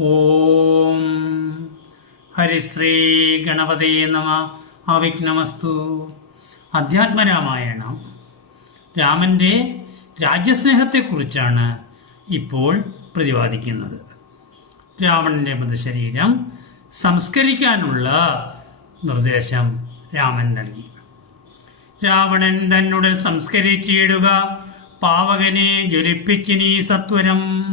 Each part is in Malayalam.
ഓം. ഹരിശ്രീ ഗണപതേ നമ. അവിഘ്നമസ്തു അധ്യാത്മരാമായണം. രാമന്റെ രാജ്യസ്നേഹത്തെക്കുറിച്ചാണ് ഇപ്പോൾ പ്രതിപാദിക്കുന്നത്. രാവണന്റെ മൃതശരീരം സംസ്കരിക്കാനുള്ള നിർദ്ദേശം രാമൻ നൽകി. രാവണൻ തന്നുടൻ സംസ്കരിച്ചിടുക പാവകനെ ജ്വലിപ്പിച്ചിനീ സത്വരം.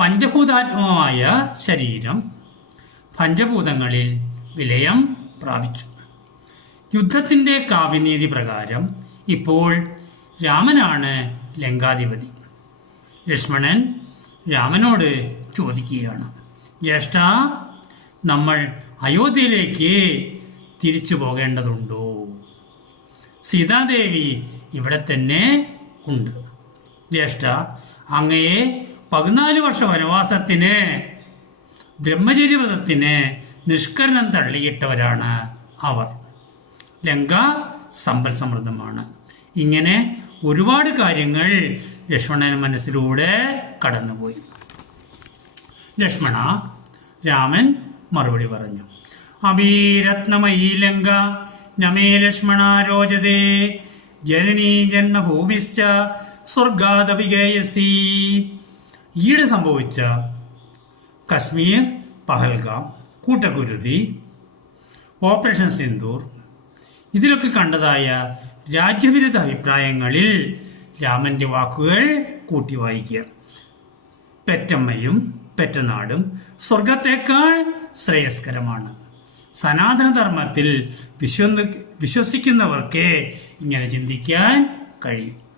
പഞ്ചഭൂതാത്മകമായ ശരീരം പഞ്ചഭൂതങ്ങളിൽ വിലയം പ്രാപിച്ചു. യുദ്ധത്തിന്റെ കാവ്യനീതി പ്രകാരം ഇപ്പോൾ രാമനാണ് ലങ്കാധിപതി. ലക്ഷ്മണൻ രാമനോട് ചോദിക്കുകയാണ് ജ്യേഷ്ഠ നമ്മൾ അയോധ്യയിലേക്ക് തിരിച്ചു പോകേണ്ടതുണ്ടോ? സീതാദേവി ഇവിടെ തന്നെ ഉണ്ട്. ജ്യേഷ്ഠ അങ്ങയെ പതിനാല് വർഷ വനവാസത്തിന് ബ്രഹ്മചര്യവ്രതത്തിന് നിഷ്കരണം തള്ളിയിട്ടവരാണ് അവർ. ലങ്ക സമ്പൽ സമൃദ്ധമാണ് ഇങ്ങനെ ഒരുപാട് കാര്യങ്ങൾ ലക്ഷ്മണൻ മനസ്സിലൂടെ കടന്നുപോയി. ലക്ഷ്മണ രാമൻ മറുപടി പറഞ്ഞു അഭീരത്നമയീ ലങ്ക നമേ ലക്ഷ്മണ രോചതേ ജനനീ ജന്മഭൂമിശ്ച സ്വർഗാദപികേയസി. ഈയിടെ സംഭവിച്ച കശ്മീർ പഹൽഗാം കൂട്ടക്കുരുതി ഓപ്പറേഷൻ സിന്ദൂർ ഇതിലൊക്കെ കണ്ടതായ രാജ്യവിരുദ്ധ അഭിപ്രായങ്ങളിൽ രാമന്റെ വാക്കുകൾ കൂട്ടി വായിക്കുക പെറ്റമ്മയും പെറ്റനാടും സ്വർഗത്തേക്കാൾ ശ്രേയസ്കരമാണ്. സനാതനധർമ്മത്തിൽ വിശ്വ വിശ്വസിക്കുന്നവർക്കേ ഇങ്ങനെ ചിന്തിക്കാൻ കഴിയും.